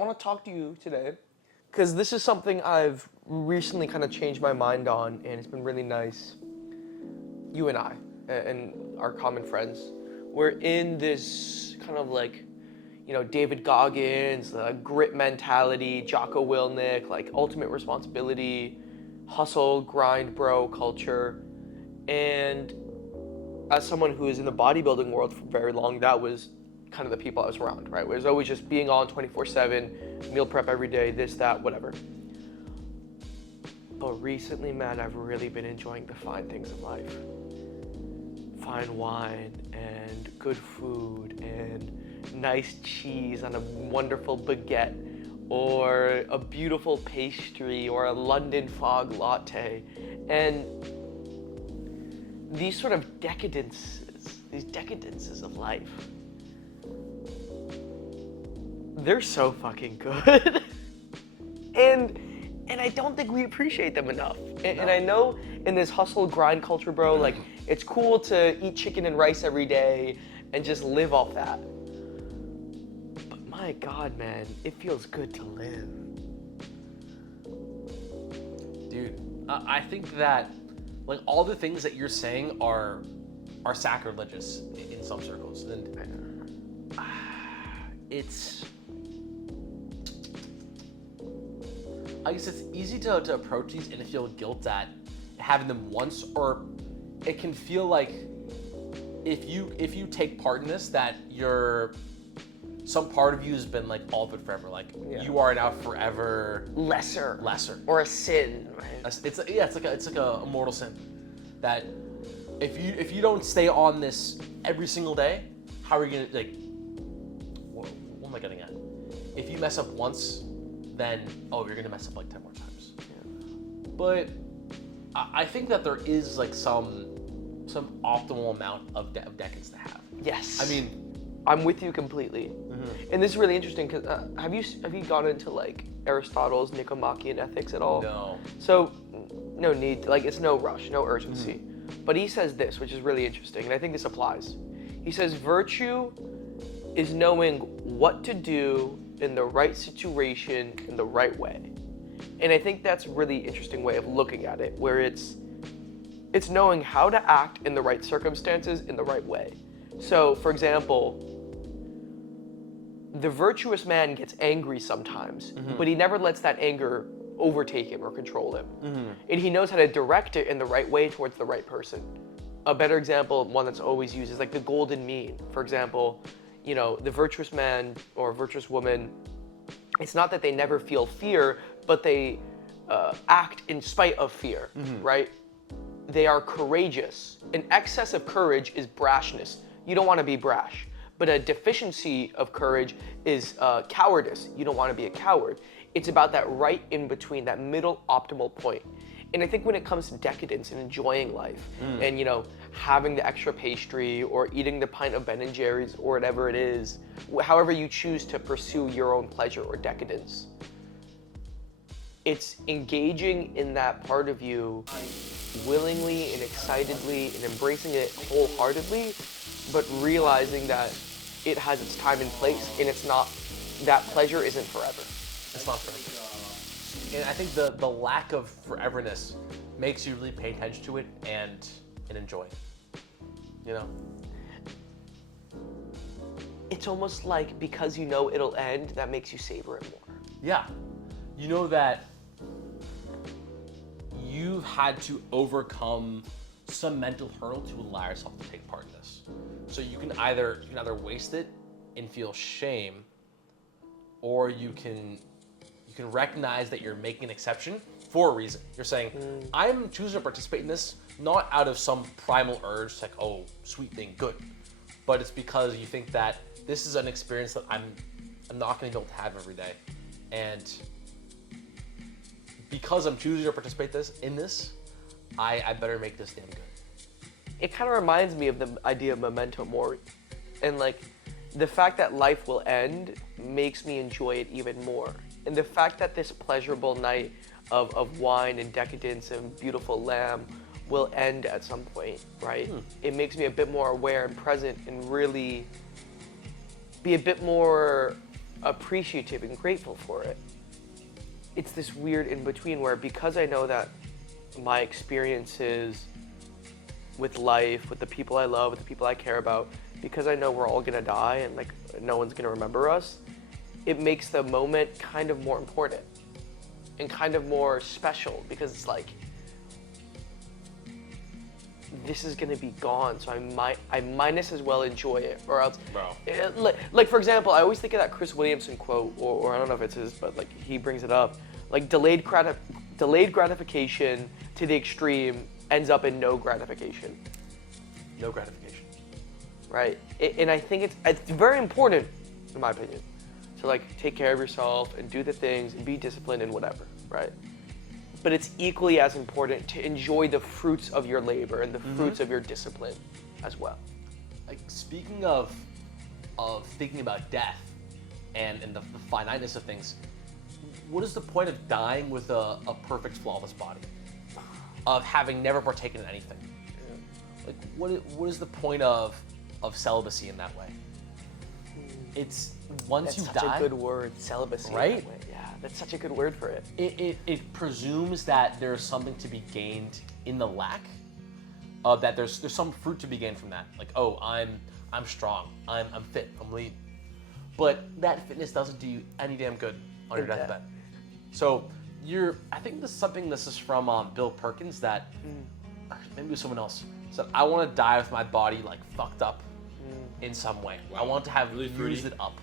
want to talk to you today because this is something I've recently kind of changed my mind on, and it's been really nice. You and I, and our common friends, we're in this kind of like, David Goggins, grit mentality, Jocko Willink, like ultimate responsibility, hustle, grind, bro culture. And as someone who is in the bodybuilding world for very long, that was kind of the people I was around, right? It was always just being on 24/7, meal prep every day, this, that, whatever. But recently, man, I've really been enjoying the fine things of life. Fine wine and good food and nice cheese on a wonderful baguette or a beautiful pastry or a London fog latte. And these sort of decadences of life, they're so fucking good. and I don't think we appreciate them enough. And I know in this hustle grind culture, bro, like it's cool to eat chicken and rice every day and just live off that. But my God, man, it feels good to live. Dude, I think that like all the things that you're saying are sacrilegious in some circles. And it's, I guess it's easy to approach these and feel guilt at having them once, or it can feel like if you take part in this, that some part of you has been like all of it forever. Like you are now forever lesser, or a sin, right? It's like a mortal sin that if you don't stay on this every single day, how are you gonna like? What am I getting at? If you mess up once, then you're gonna mess up like 10 more times. Yeah. But I think that there is like some optimal amount of decades to have. Yes. I mean, I'm with you completely. Mm-hmm. And this is really interesting because have you gone into like Aristotle's Nicomachean Ethics at all? No. So no need, like it's no rush, no urgency. Mm-hmm. But he says this, which is really interesting, and I think this applies. He says virtue is knowing what to do in the right situation in the right way. And I think that's a really interesting way of looking at it, where it's knowing how to act in the right circumstances in the right way. So, for example, the virtuous man gets angry sometimes, but he never lets that anger overtake him or control him. And he knows how to direct it in the right way towards the right person. A better example, one that's always used, is like the golden mean. For example, the virtuous man or virtuous woman, it's not that they never feel fear, but they act in spite of fear, right? They are courageous. An excess of courage is brashness. You don't want to be brash. But a deficiency of courage is cowardice. You don't want to be a coward. It's about that right in between, that middle optimal point. And I think when it comes to decadence and enjoying life and, having the extra pastry or eating the pint of Ben & Jerry's or whatever it is, however you choose to pursue your own pleasure or decadence, it's engaging in that part of you willingly and excitedly and embracing it wholeheartedly, but realizing that it has its time and place, and it's not, that pleasure isn't forever. It's not forever. And I think the lack of foreverness makes you really pay attention to it and enjoy it. It's almost like because it'll end, that makes you savor it more. Yeah. You know that you've had to overcome some mental hurdle to allow yourself to take part in this. So you can either waste it and feel shame, or you can recognize that you're making an exception for a reason. You're saying, I'm choosing to participate in this not out of some primal urge, like, oh, sweet thing, good. But it's because you think that this is an experience that I'm not going to be able to have every day. And because I'm choosing to participate in this, I better make this damn good. It kind of reminds me of the idea of memento mori. And like, the fact that life will end makes me enjoy it even more. And the fact that this pleasurable night of wine and decadence and beautiful lamb will end at some point, right? It makes me a bit more aware and present and really be a bit more appreciative and grateful for it. It's this weird in between where, because I know that my experiences with life, with the people I love, with the people I care about, because I know we're all gonna die and like no one's gonna remember us, it makes the moment kind of more important and kind of more special, because it's like, this is gonna be gone, so I might as well enjoy it, or else. Bro. Like for example, I always think of that Chris Williamson quote, or I don't know if it's his, but like he brings it up, like delayed gratification to the extreme ends up in no gratification. No gratification. Right, and I think it's very important, in my opinion, to like take care of yourself and do the things and be disciplined and whatever, right? But it's equally as important to enjoy the fruits of your labor and the fruits of your discipline as well. Like, speaking of thinking about death and the finiteness of things, what is the point of dying with a perfect, flawless body? Of having never partaken in anything? Like, what is the point of celibacy in that way? It's once you die. That's such a good word, celibacy. Right? In that way. Yeah, that's such a good word for it. It presumes that there's something to be gained in the lack. That there's some fruit to be gained from that. Like, oh, I'm strong. I'm fit. I'm lean. But that fitness doesn't do you any damn good on your deathbed. So I think this is from Bill Perkins, that maybe it was someone else, said, I want to die with my body like fucked up in some way. Wow. I want to have Really used fruity. it up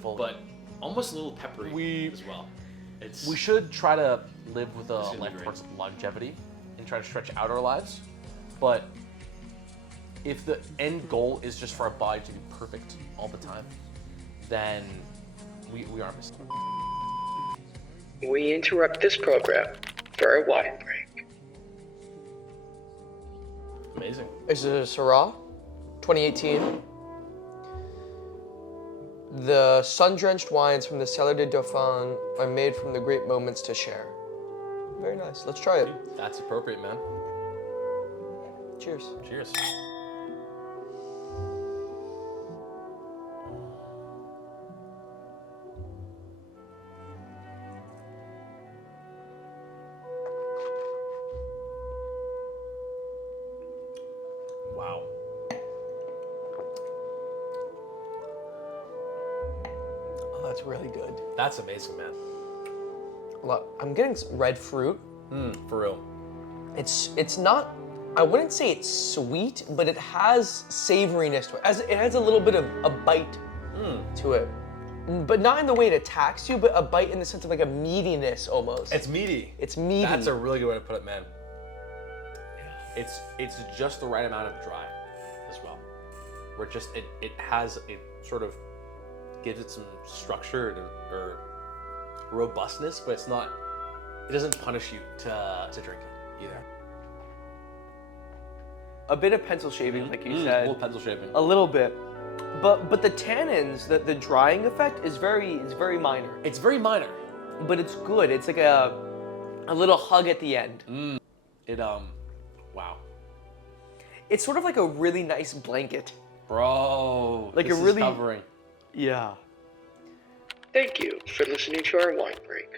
fully. But almost a little peppery as well. We should try to live with a It's gonna be life great. towards longevity and try to stretch out our lives. But if the end goal is just for our body to be perfect all the time, then we are missing. We interrupt this program for a wine break. Amazing. This is a Syrah, 2018. The sun-drenched wines from the Cellar de Dauphin are made from the great moments to share. Very nice. Let's try it. That's appropriate, man. Cheers. Cheers. Wow. Oh, that's really good. That's amazing, man. I'm getting red fruit. For real. It's not, I wouldn't say it's sweet, but it has savoriness to it. It has a little bit of a bite to it. But not in the way it attacks you, but a bite in the sense of like a meatiness almost. It's meaty. It's meaty. That's a really good way to put it, man. It's just the right amount of dry as well. Where it has, it sort of gives it some structure or robustness, but it doesn't punish you to drink it either. a bit of pencil shaving, like you A said. little pencil shaving. A little bit. But the tannins, the drying effect is very minor. It's very minor. But it's good. It's like a little hug at the end. Wow. It's sort of like a really nice blanket. Bro, Like this a really- is covering. Yeah. Thank you for listening to our wine break.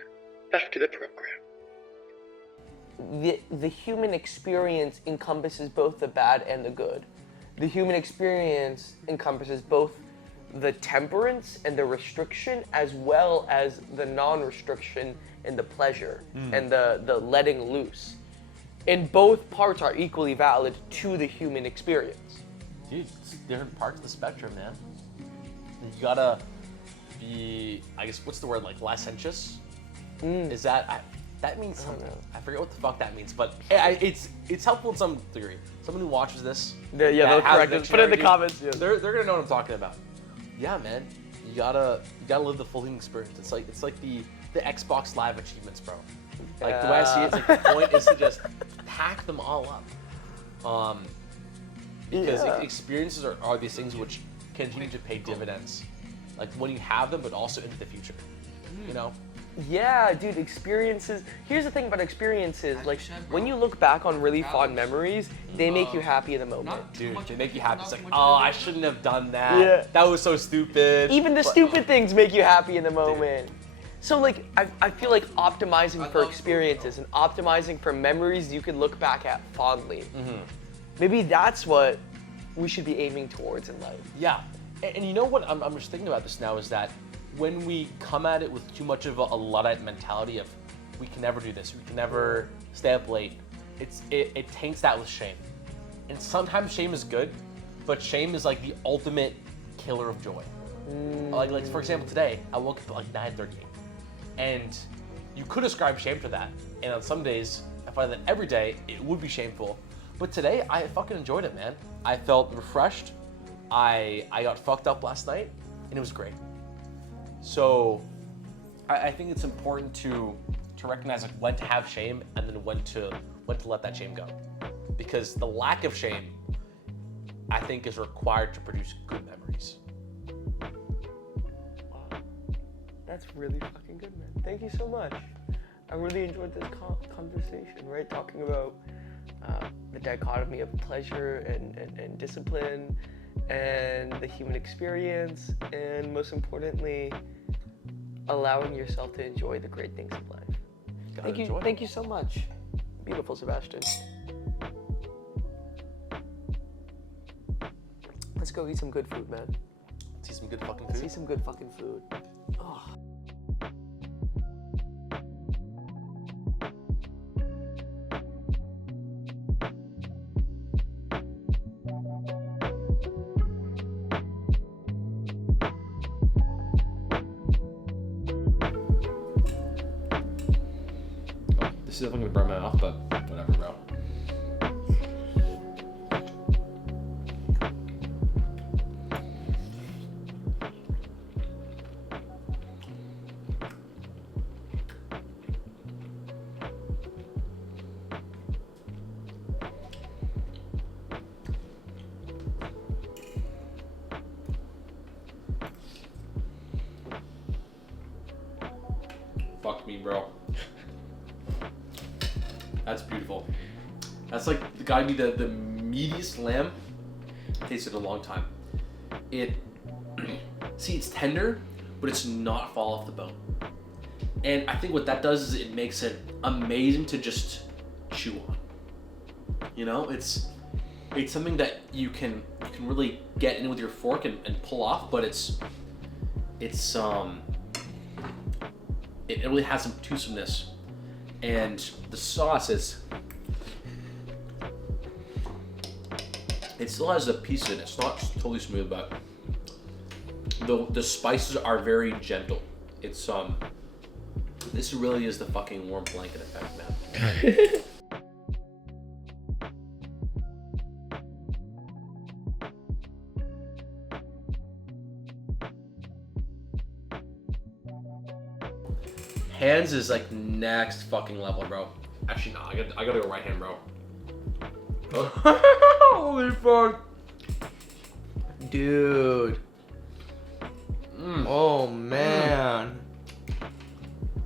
Back to the program. The human experience encompasses both the bad and the good. The human experience encompasses both the temperance and the restriction, as well as the non-restriction and the pleasure and the letting loose. And both parts are equally valid to the human experience. Dude, it's different parts of the spectrum, man. You gotta be, I guess, what's the word, like licentious? Is that, that means something. I forget what the fuck that means, but it's helpful in some degree. Someone who watches this, Yeah, that they'll has correct the us. Put it in the dictionary, comments. Yeah. They're gonna know what I'm talking about. Yeah, man. You gotta live the full human experience. It's like the Xbox Live achievements, bro. Like the way I see it, it's like the point is to just pack them all up. Because experiences are these things which continue to pay dividends. Like when you have them, but also into the future. You know? Yeah, dude, experiences. Here's the thing about experiences. As Like, you said, when bro, you look back on really proud fond of memories, they make you happy in the moment. Not too Dude, much they of make a- you happy. It's not like, too much oh, of a- I shouldn't have done that. Yeah. That was so stupid. Even the But- stupid things make you happy in the moment. So, like, I feel like optimizing I for love experiences and optimizing for memories you can look back at fondly. Mm-hmm. Maybe that's what we should be aiming towards in life. Yeah, and you know what? I'm just thinking about this now is that when we come at it with too much of a Luddite mentality of we can never do this, we can never stay up late, it taints that with shame. And sometimes shame is good, but shame is like the ultimate killer of joy. Like for example, today I woke up at like 9:38, and you could ascribe shame to that. And on some days, I find that every day it would be shameful. But today, I fucking enjoyed it, man. I felt refreshed. I got fucked up last night, and it was great. So, I think it's important to recognize like when to have shame and then when to let that shame go, because the lack of shame, I think, is required to produce good memories. Wow. That's really fucking good, man. Thank you so much. I really enjoyed this conversation, right? Talking about the dichotomy of pleasure and discipline and the human experience, and most importantly, allowing yourself to enjoy the great things of life. Thank you so much. Beautiful, Sebastian. Let's go eat some good food, man. See some good fucking Let's food. eat some good fucking food. Oh. This is definitely gonna burn my mouth, but whatever, bro. Fuck me, bro. That's beautiful. That's like gotta be the meatiest lamb I've tasted in a long time. It see, it's tender, but it's not fall off the bone. And I think what that does is it makes it amazing to just chew on. You know, it's something that you can really get in with your fork and pull off, but it really has some toothsomeness. And the sauce it still has a piece in it. It's not totally smooth, but the spices are very gentle. It's this really is the fucking warm blanket effect, man. Hands is like next fucking level, bro. Actually, no, I gotta go right hand, bro. Holy fuck. Dude. Oh, man.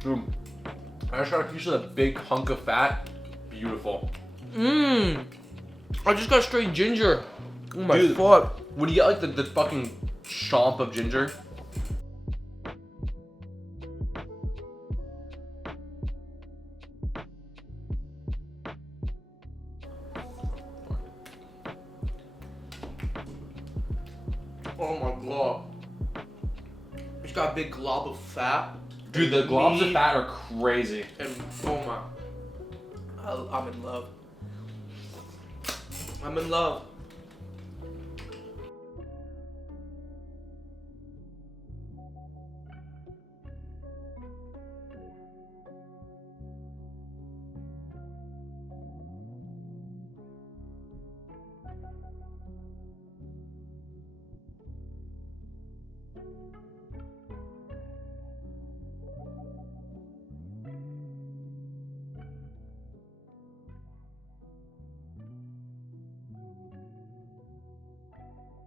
Dude, I just got a piece of that big hunk of fat. Beautiful. I just got straight ginger. Oh my Dude. fuck. When you get like the fucking chomp of ginger. Oh my god. It's got a big glob of fat. Dude, the globs of Meat. fat are crazy. And oh my. I'm in love. I'm in love.